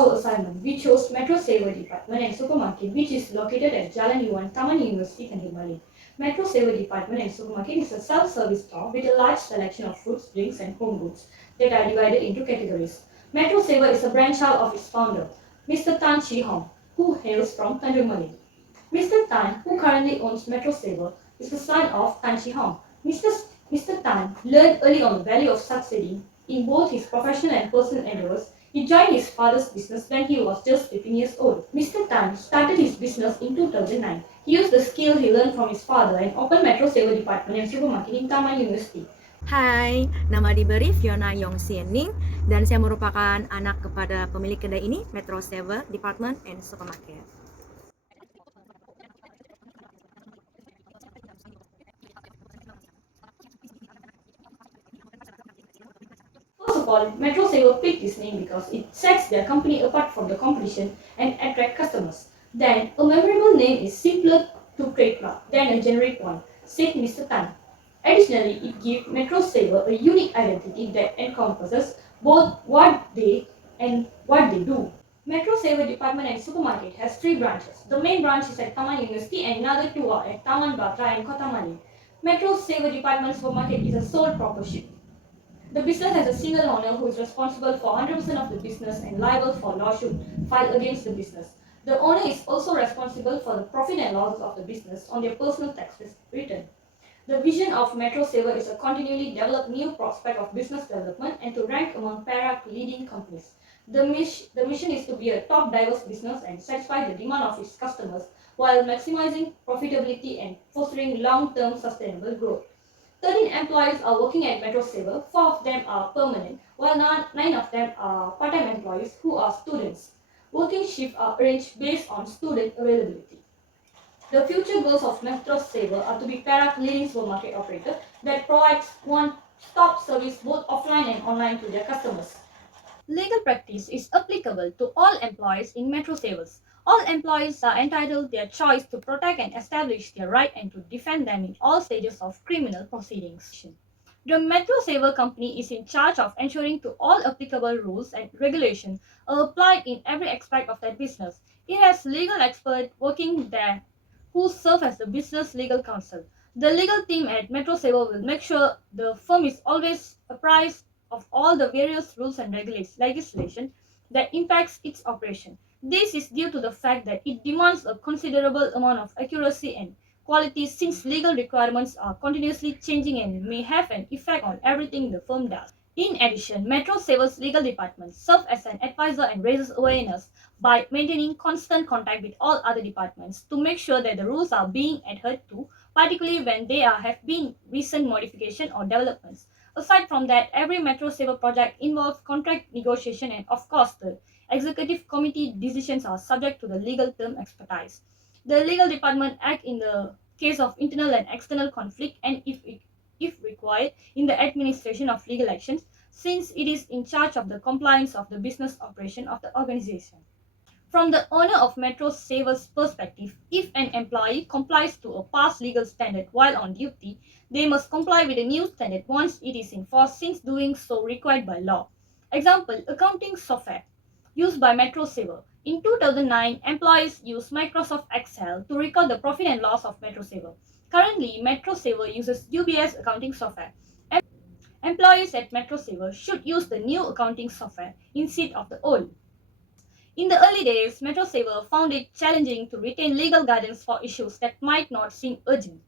our assignment, we chose Metro Saver Department and Supermarket, which is located at Jalan Yuan, Taman University, Kemahiran. Metro Saver Department and Supermarket is a self-service store with a large selection of foods, drinks, and home goods that are divided into categories. Metro Saver is a brainchild of its founder, Mr. Tan Chi Hong, who hails from Tanjung Malay. Mr. Tan, who currently owns Metro Saver, is the son of Tan Chi Hong. Mr. Tan learned early on the value of succeeding in both his professional and personal endeavors. He joined his father's business when he was just 15 years old. Mr. Tan started his business in 2009. He used the skill he learned from his father and opened Metro Saver Department and Supermarket in Taman University. Hai, nama diberi Fiona Yong Siening dan saya merupakan anak kepada pemilik kedai ini, Metro Saver Department and Supermarket. First of all, Metro Saver picked this name because it sets their company apart from the competition and attract customers. Then, a memorable name is simpler to trademark than a generic one, said Mr. Tan. Additionally, it gives Metro Saver a unique identity that encompasses both what they do. Metro Saver Department and Supermarket has 3 branches. The main branch is at Taman University and another 2 are at Taman Batra and Kota Malay. Metro Saver Department Supermarket is a sole proprietorship. The business has a single owner who is responsible for 100% of the business and liable for lawsuit filed against the business. The owner is also responsible for the profit and losses of the business on their personal tax return. The vision of Metro Saver is to continually develop new prospect of business development and to rank among PPH leading companies. The mission is to be a top diverse business and satisfy the demand of its customers while maximizing profitability and fostering long-term sustainable growth. 13 employees are working at Metro Saver, 4 of them are permanent, while 9 of them are part-time employees who are students. Working shifts are arranged based on student availability. The future goals of Metro Saver are to be PPH leading supermarket operator that provides one-stop service both offline and online to their customers. Legal practice is applicable to all employees in Metro Savers. All employees are entitled their choice to protect and establish their right and to defend them in all stages of criminal proceedings. The Metro Saver Company is in charge of ensuring to all applicable rules and regulations are applied in every aspect of their business. It has legal experts working there who serve as the business legal counsel. The legal team at Metro Saver will make sure the firm is always apprised of all the various rules and legislation that impacts its operation. This is due to the fact that it demands a considerable amount of accuracy and quality since legal requirements are continuously changing and may have an effect on everything the firm does. In addition, Metro Saver's legal department serves as an advisor and raises awareness by maintaining constant contact with all other departments to make sure that the rules are being adhered to, particularly when there have been recent modification or developments. Aside from that, every Metro Saver project involves contract negotiation and of course the executive committee decisions are subject to the legal term expertise. The legal department acts in the case of internal and external conflict and if required in the administration of legal actions since it is in charge of the compliance of the business operation of the organization. From the owner of Metro Saver's perspective, if an employee complies to a past legal standard while on duty, they must comply with a new standard once it is in force since doing so required by law. Example, accounting software used by Metro Saver. In 2009, employees used Microsoft Excel to record the profit and loss of Metro Saver. Currently, Metro Saver uses UBS accounting software. Employees at Metro Saver should use the new accounting software instead of the old. In the early days, Metro Saver found it challenging to retain legal guidance for issues that might not seem urgent.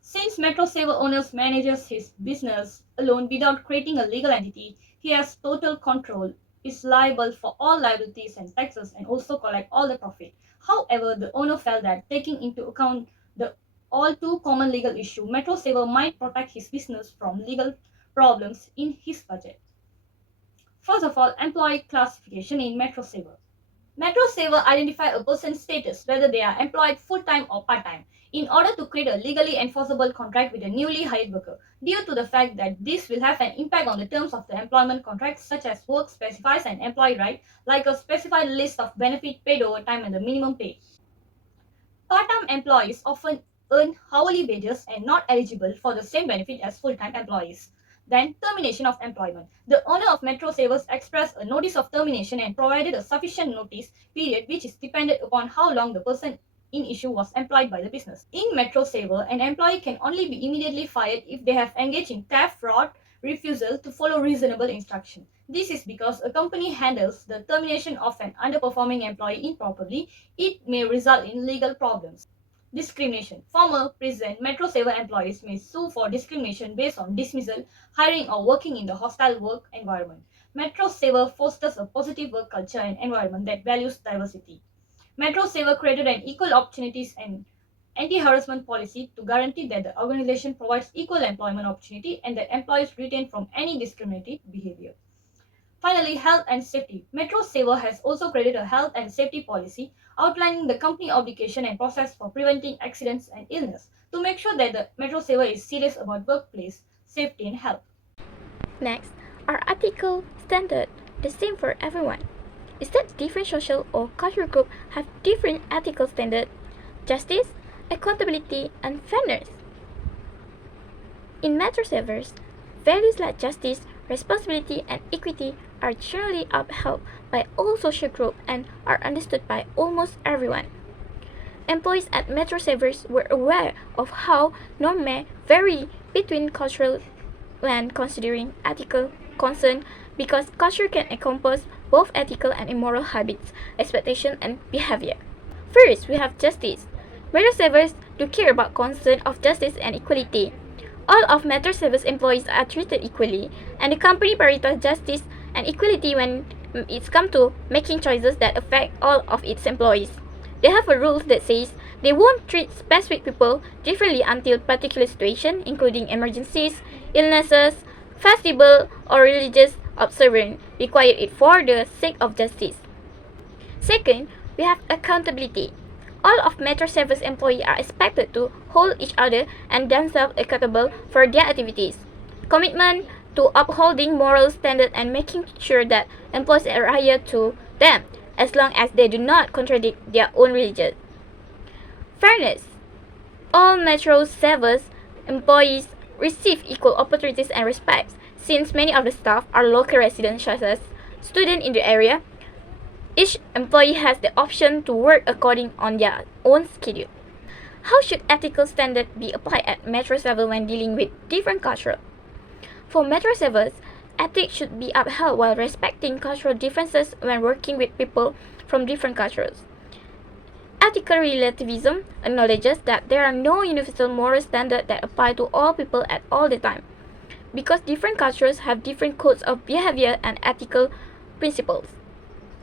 Since Metro Saver owners manages his business alone without creating a legal entity, he has total control, is liable for all liabilities and taxes and also collect all the profit. However, the owner felt that taking into account the all too common legal issue, Metro Saver might protect his business from legal problems in his budget. First of all, employee classification in Metro Saver. Metro Saver identify a person's status, whether they are employed full-time or part-time, in order to create a legally enforceable contract with a newly hired worker. Due to the fact that this will have an impact on the terms of the employment contract, such as work specifies an employee right, like a specified list of benefit paid overtime and the minimum pay. Part-time employees often earn hourly wages and not eligible for the same benefit as full-time employees. Then termination of employment. The owner of Metro Savers expressed a notice of termination and provided a sufficient notice period which is dependent upon how long the person in issue was employed by the business. In Metro Saver, an employee can only be immediately fired if they have engaged in theft, fraud, refusal to follow reasonable instruction. This is because a company handles the termination of an underperforming employee improperly, it may result in legal problems. Discrimination. Former, present Metro Saver employees may sue for discrimination based on dismissal, hiring, or working in the hostile work environment. Metro Saver fosters a positive work culture and environment that values diversity. Metro Saver created an equal opportunities and anti-harassment policy to guarantee that the organization provides equal employment opportunity and that employees retain from any discriminatory behavior. Finally, health and safety. Metro Saver has also created a health and safety policy outlining the company obligation and process for preventing accidents and illness to make sure that the Metro Saver is serious about workplace safety and health. Next, are ethical standards the same for everyone? Is that different social or cultural groups have different ethical standards? Justice, accountability, and fairness. In Metro Savers, values like justice, responsibility, and equity are generally upheld by all social groups and are understood by almost everyone. Employees at Metro Savers were aware of how norms may vary between cultures when considering ethical concern because culture can encompass both ethical and immoral habits, expectations, and behavior. First, we have justice. Metro Savers do care about concern of justice and equality. All of Metro Savers employees are treated equally, and the company prioritizes justice and equality when it's come to making choices that affect all of its employees. They have a rule that says they won't treat specific people differently until particular situation, including emergencies, illnesses, festival, or religious observance, require it for the sake of justice. Second, we have accountability. All of Metro Service employees are expected to hold each other and themselves accountable for their activities. Commitment to upholding moral standards and making sure that employees adhere to them as long as they do not contradict their own religion. Fairness. All Metro Service employees receive equal opportunities and respect since many of the staff are local residents such as students in the area. Each employee has the option to work according on their own schedule. How should ethical standards be applied at Metro Service when dealing with different cultures? For Metro Service, ethics should be upheld while respecting cultural differences when working with people from different cultures. Ethical relativism acknowledges that there are no universal moral standards that apply to all people at all the time, because different cultures have different codes of behavior and ethical principles.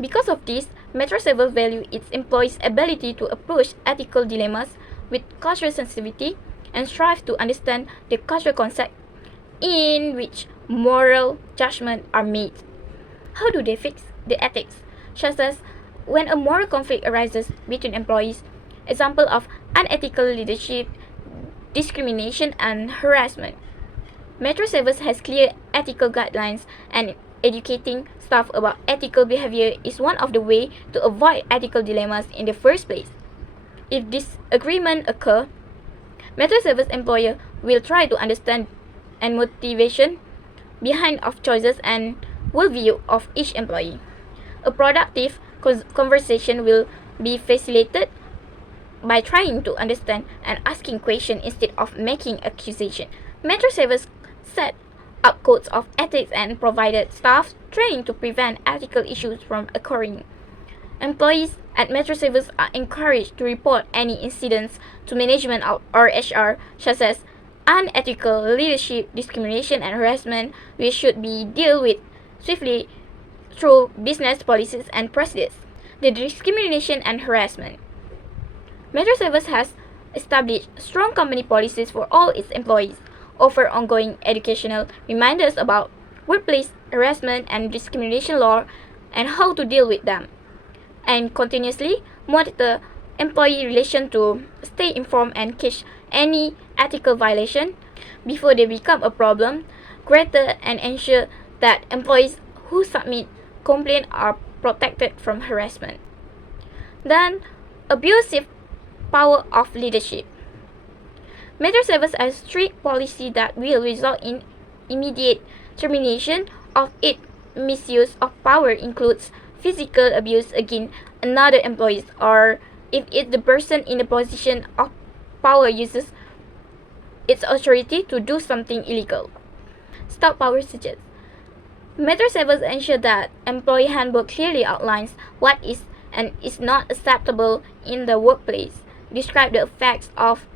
Because of this, Metro Service value its employees' ability to approach ethical dilemmas with cultural sensitivity and strive to understand the cultural concept in which moral judgments are made. How do they fix the ethics? Such as when a moral conflict arises between employees, example of unethical leadership, discrimination, and harassment. Metro Service has clear ethical guidelines, and educating staff about ethical behavior is one of the ways to avoid ethical dilemmas in the first place. If disagreement occur, Metro Service employer will try to understand and motivation behind of choices and worldview of each employee. A productive conversation will be facilitated by trying to understand and asking questions instead of making accusations. Metro Service set up codes of ethics and provided staff training to prevent ethical issues from occurring. Employees at Metro Service are encouraged to report any incidents to management or HR, such as unethical leadership, discrimination, and harassment, which should be dealt with swiftly through business policies and procedures. The discrimination and harassment. Metro Service has established strong company policies for all its employees, offer ongoing educational reminders about workplace harassment and discrimination law and how to deal with them, and continuously monitor employee relations to stay informed and catch any ethical violation before they become a problem greater and ensure that employees who submit complaints are protected from harassment. Then, abusive power of leadership. Metro Service has strict policy that will result in immediate termination of its misuse of power includes physical abuse against another employee, or if the person in a position of power uses its authority to do something illegal. Stop power suggests. Metro 7 ensure that employee handbook clearly outlines what is and is not acceptable in the workplace, describe the effects of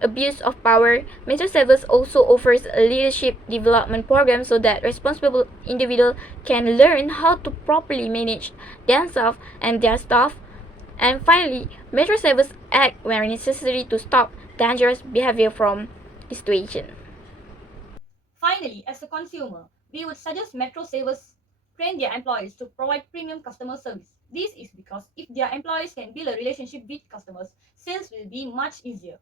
abuse of power. Metro 7 also offers a leadership development program so that responsible individuals can learn how to properly manage themselves and their staff. And finally, Metro 7 act where necessary to stop dangerous behavior from the situation. Finally, as a consumer, we would suggest Metro Savers train their employees to provide premium customer service. This is because if their employees can build a relationship with customers, sales will be much easier.